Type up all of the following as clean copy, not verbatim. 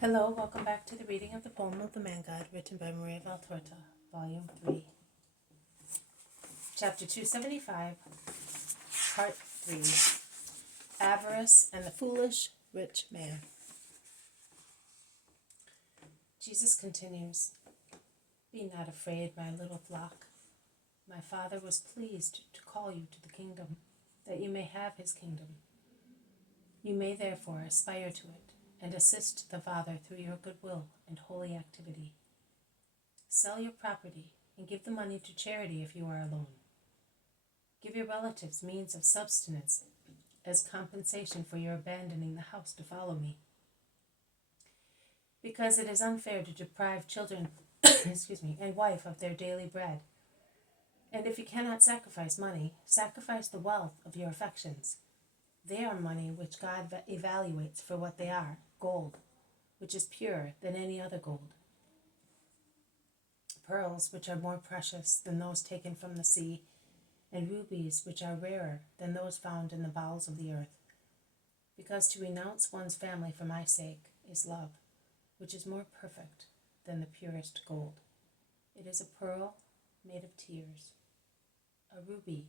Hello, welcome back to the reading of the poem of the Man God, written by Maria Valtorta, Volume 3, Chapter 275, Part 3, Avarice and the Foolish Rich Man. Jesus continues, "Be not afraid, my little flock. My Father was pleased to call you to the kingdom, that you may have his kingdom. You may therefore aspire to it, and assist the Father through your goodwill and holy activity. Sell your property and give the money to charity if you are alone. Give your relatives means of subsistence as compensation for your abandoning the house to follow me. Because it is unfair to deprive children and wife of their daily bread. And if you cannot sacrifice money, sacrifice the wealth of your affections. They are money which God evaluates for what they are, gold, which is purer than any other gold. Pearls, which are more precious than those taken from the sea, and rubies, which are rarer than those found in the bowels of the earth. Because to renounce one's family for my sake is love, which is more perfect than the purest gold. It is a pearl made of tears, a ruby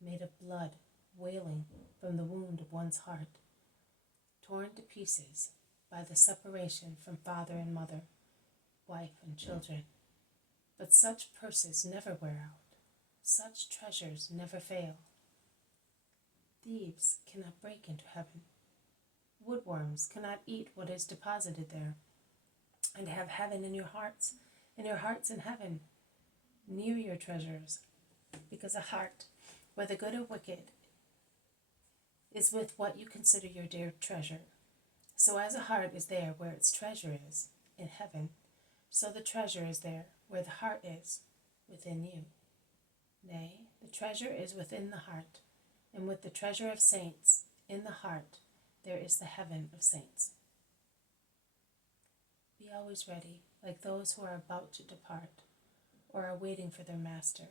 made of blood wailing from the wound of one's heart, torn to pieces by the separation from father and mother, wife and children. But such purses never wear out, such treasures never fail. Thieves cannot break into heaven. Woodworms cannot eat what is deposited there, and have heaven in your hearts, and your hearts in heaven, near your treasures, because a heart, whether good or wicked, is with what you consider your dear treasure. So as a heart is there where its treasure is, in heaven, so the treasure is there where the heart is, within you. Nay, the treasure is within the heart, and with the treasure of saints in the heart there is the heaven of saints. Be always ready, like those who are about to depart, or are waiting for their master.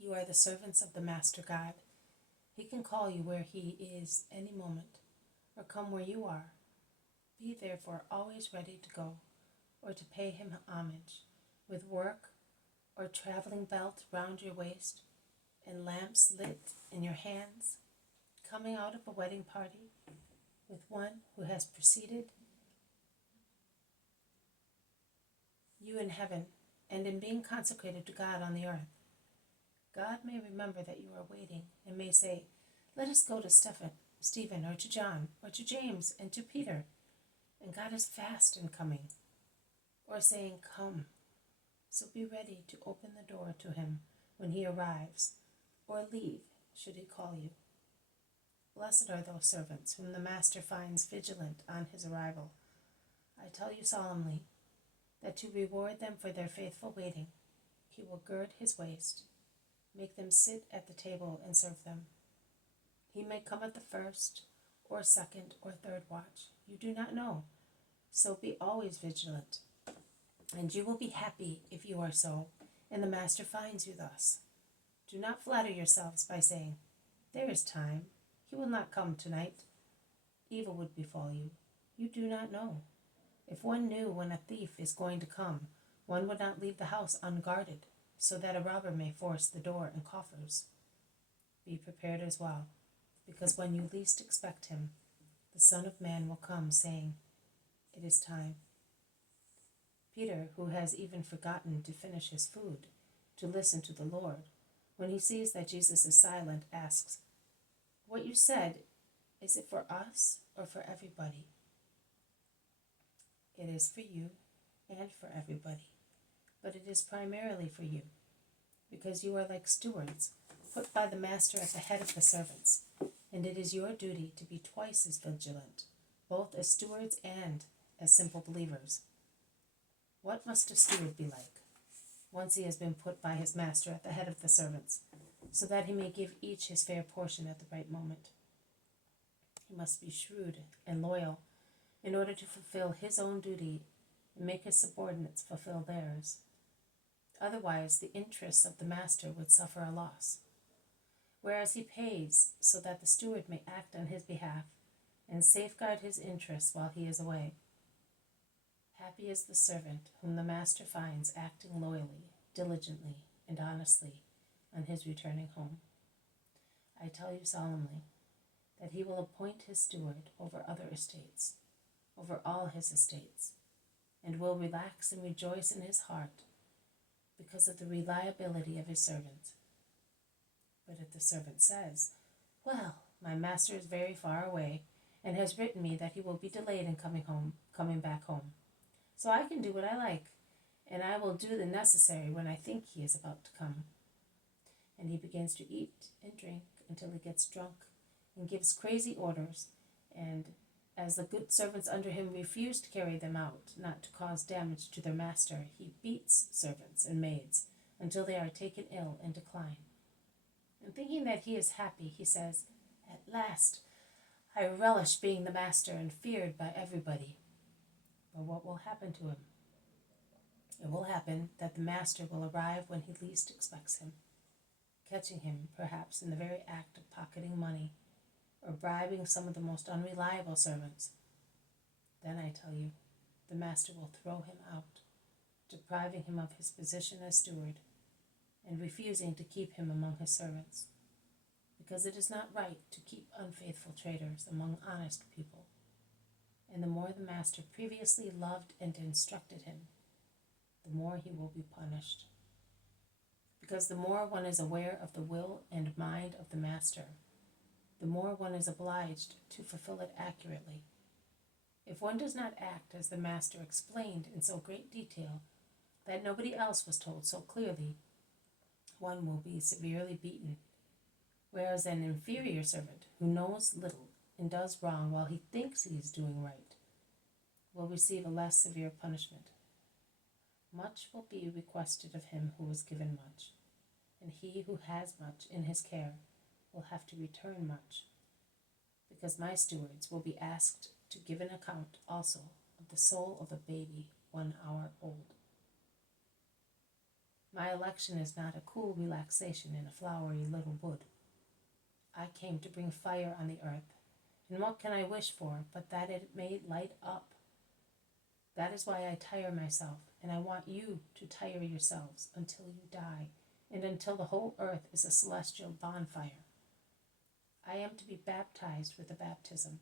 You are the servants of the Master God. He can call you where he is any moment, or come where you are. Be therefore always ready to go, or to pay him homage, with work or traveling belt round your waist, and lamps lit in your hands, coming out of a wedding party with one who has preceded you in heaven, and in being consecrated to God on the earth. God may remember that you are waiting, and may say, "Let us go to Stephen, or to John, or to James, and to Peter," and God is fast in coming, or saying, "Come." So be ready to open the door to him when he arrives, or leave should he call you. Blessed are those servants whom the master finds vigilant on his arrival. I tell you solemnly that to reward them for their faithful waiting, he will gird his waist, make them sit at the table and serve them. He may come at the first, or second, or third watch. You do not know. So be always vigilant, and you will be happy if you are so, and the master finds you thus. Do not flatter yourselves by saying, "There is time. He will not come tonight." Evil would befall you. You do not know. If one knew when a thief is going to come, one would not leave the house unguarded, so that a robber may force the door and coffers. Be prepared as well, because when you least expect him, the Son of Man will come, saying, "It is time." Peter, who has even forgotten to finish his food, to listen to the Lord, when he sees that Jesus is silent, asks, "What you said, is it for us or for everybody?" It is for you and for everybody, but it is primarily for you, because you are like stewards, put by the master at the head of the servants, and it is your duty to be twice as vigilant, both as stewards and as simple believers. What must a steward be like, once he has been put by his master at the head of the servants, so that he may give each his fair portion at the right moment? He must be shrewd and loyal in order to fulfill his own duty and make his subordinates fulfill theirs. Otherwise, the interests of the master would suffer a loss. Whereas he pays so that the steward may act on his behalf and safeguard his interests while he is away. Happy is the servant whom the master finds acting loyally, diligently, and honestly on his returning home. I tell you solemnly that he will appoint his steward over other estates, over all his estates, and will relax and rejoice in his heart because of the reliability of his servant. But if the servant says, "Well, my master is very far away, and has written me that he will be delayed in coming back home, so I can do what I like, and I will do the necessary when I think he is about to come," and he begins to eat and drink until he gets drunk and gives crazy orders, and as the good servants under him refuse to carry them out, not to cause damage to their master, he beats servants and maids until they are taken ill and decline. And thinking that he is happy, he says, "At last, I relish being the master and feared by everybody." But what will happen to him? It will happen that the master will arrive when he least expects him, catching him perhaps in the very act of pocketing money or bribing some of the most unreliable servants. Then I tell you, the master will throw him out, depriving him of his position as steward and refusing to keep him among his servants, because it is not right to keep unfaithful traitors among honest people. And the more the master previously loved and instructed him, the more he will be punished. Because the more one is aware of the will and mind of the master, the more one is obliged to fulfill it accurately. If one does not act as the master explained in so great detail that nobody else was told so clearly, one will be severely beaten, whereas an inferior servant who knows little and does wrong while he thinks he is doing right will receive a less severe punishment. Much will be requested of him who was given much, and he who has much in his care will have to return much, because my stewards will be asked to give an account also of the soul of a baby 1 hour old. My election is not a cool relaxation in a flowery little wood. I came to bring fire on the earth, and what can I wish for but that it may light up? That is why I tire myself, and I want you to tire yourselves until you die, and until the whole earth is a celestial bonfire. I am to be baptized with a baptism,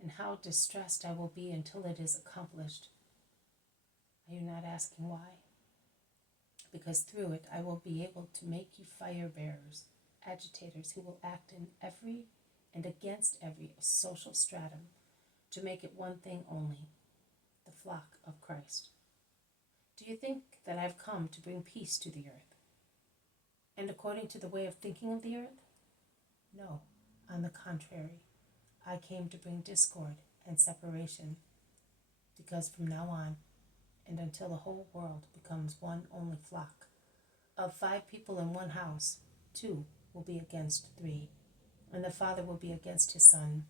and how distressed I will be until it is accomplished. Are you not asking why? Because through it I will be able to make you fire bearers, agitators who will act in every and against every social stratum to make it one thing only, the flock of Christ. Do you think that I have come to bring peace to the earth? And according to the way of thinking of the earth? No, on the contrary, I came to bring discord and separation, because from now on, and until the whole world becomes one only flock, of 5 people in one house, 2 will be against 3, and the father will be against his son,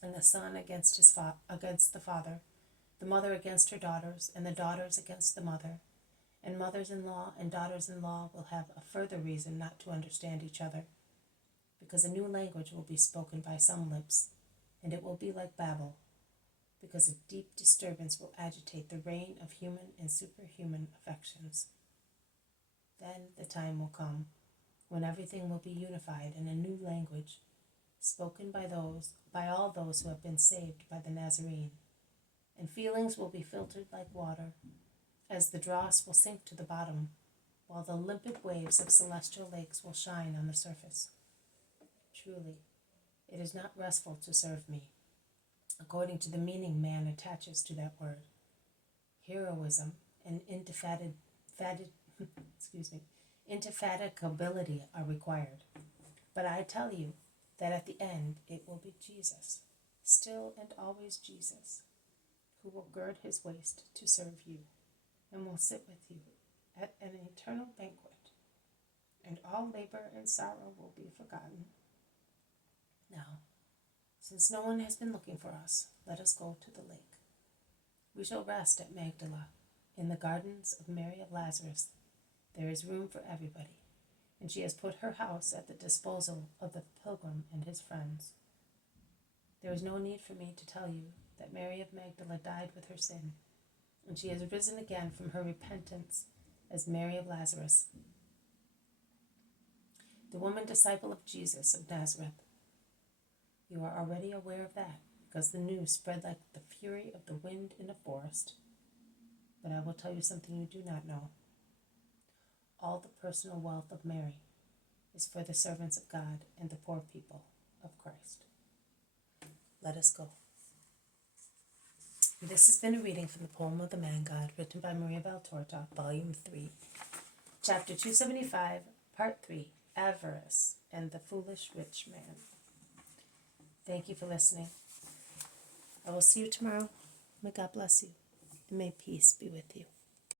and the son against the father, the mother against her daughters, and the daughters against the mother, and mothers-in-law and daughters-in-law will have a further reason not to understand each other, because a new language will be spoken by some lips, and it will be like Babel, because a deep disturbance will agitate the reign of human and superhuman affections. Then the time will come when everything will be unified in a new language, spoken by all those who have been saved by the Nazarene, and feelings will be filtered like water, as the dross will sink to the bottom, while the limpid waves of celestial lakes will shine on the surface. Truly, it is not restful to serve me, according to the meaning man attaches to that word. Heroism and indefatigability are required. But I tell you that at the end it will be Jesus, still and always Jesus, who will gird his waist to serve you, and will sit with you at an eternal banquet, and all labor and sorrow will be forgotten. Now, since no one has been looking for us, let us go to the lake. We shall rest at Magdala, in the gardens of Mary of Lazarus. There is room for everybody, and she has put her house at the disposal of the pilgrim and his friends. There is no need for me to tell you that Mary of Magdala died with her sin, and she has risen again from her repentance as Mary of Lazarus, the woman disciple of Jesus of Nazareth. You are already aware of that, because the news spread like the fury of the wind in a forest. But I will tell you something you do not know. All the personal wealth of Mary is for the servants of God and the poor people of Christ. Let us go. This has been a reading from the poem of the Man God, written by Maria Valtorta, Volume 3, Chapter 275, Part 3, Avarice and the Foolish Rich Man. Thank you for listening. I will see you tomorrow. May God bless you, and may peace be with you.